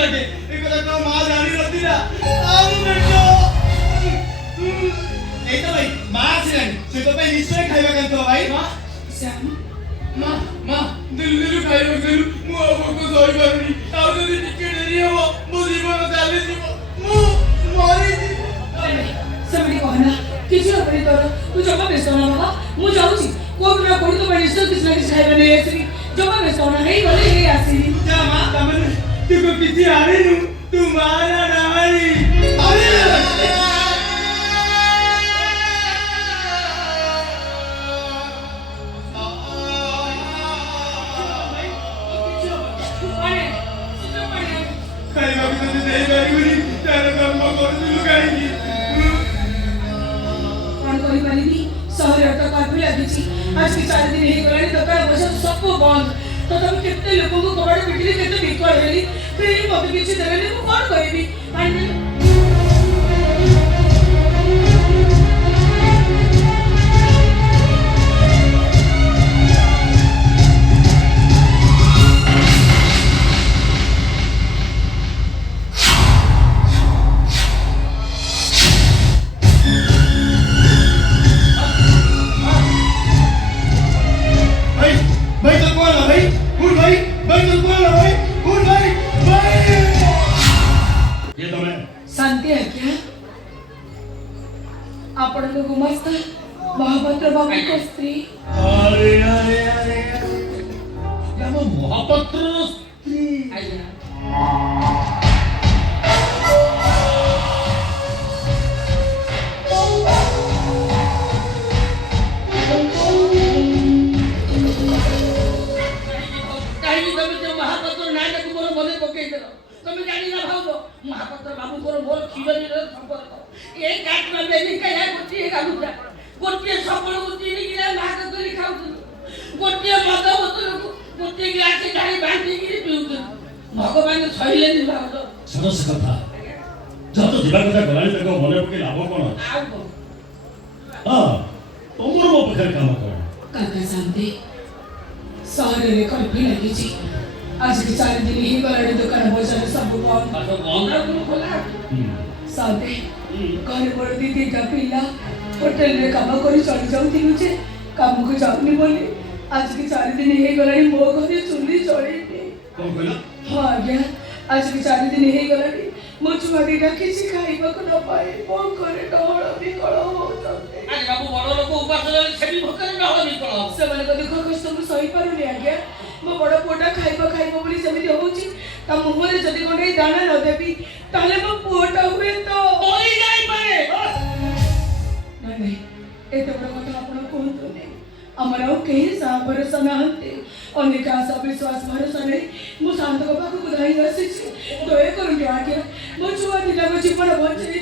लगे एक तो मां जानी रहती ना आम बेटो ए तो भाई मां आसिलानी से तो भाई निश्चय खाइबा कांतो भाई मां श्याम मां दिल खाइबा दिल मु अब को सही करनी आउ जदी टिके देरी हो मो जीवन चाली जीव मु मरी सेमती कहना किसी अपनी तोर तू जमा व्यस्त ना बाबा मु जाऊची कोई ना कोई तो मैं निश्चय किसी ना किसी खाइबा नहीं आसी जमा व्यस्त ना हे गले हे आसी जा मां तमन तू को किसी हारे नु तू मारा ना हारी अरे खाइबा को तो दे गरीबी तेरे कर्म कर दिलु काई कौन करी पारिबी शहर तो काफी लगी आज के 4 दिन हे गलानी दुकान बजा सब बंद तो तुम कितने लोगों को कबाड़ पिटली केते बिकल हेली फिर मते किछि देले मु कोन करबी पानी शांति है क्या आपण को गुमास्ता महापात्र बाबू को स्त्री अरे अरे अरे या महापात्र स्त्री महापात्र नाय को मोर मने पकई देलो তুমি জানি না ভাউলো মহাপাত্র বাবু কোন মোর খিলনির সম্পর্ক এই কাট না বেলি কায়া গোটিয়ে গালুটা গোটিয়ে সকল গোটিয়ে গিলা ভাগ করে খাউছিল গোটিয়ে মদ বোতল গোটিয়ে গ্লাসে ঢালি বাঁধি গিরি পিউছিল ভগবান সইলেনি ভাউলো ସରସ କଥା যত ଯିବା କଥା ଗଲାଣି ତାଙ୍କ ମନେ ପକେଇ ଲାଭ କଣ ଆଉ କଣ ହଁ ତମର ମୋ ପାଖରେ କାମ କର काका शांति शहर रे कल्पी लगी छी आज के 4 दिन ही गलानी दुकान बजा सब बंद तो बंदा को खोला शांति घर बड़ दीदी का पिला होटल रे काम करी चली जाउती मुझे काम को जाउनी बोली आज के 4 दिन ही गलानी मो घरे चुली चढ़ेनी କଣ କହିଲ हाँ आज्ञा आज के 4 दिन ही गलानी मो छुआ दीटा किसी खाइबा को न पाए मो घरे डहळ बिकळ होतते আজ বাবু বড় লোক উপাস হলে সেবি ভোকরে না হলে বিকল ସେମାନେ को दुख कष्ट मु सही पारुनी आज्ञा मो बड़ पुओटा खाइबा बोली सेमिति होउची ता मुहरे जदी कोनै दाना न देबी ताले मो पुओटा हुए तो মরি যাই পারে नहीं एते बड़ কথা आपण कहतु नहीं हमर और कहीं सा भरोसा नहते अनेक आशा विश्वास भरोसा नहीं मु शांत को पाखु बुधाई आसी छी दया करू आज्ञा मो छुआ दिला को जीवन बचे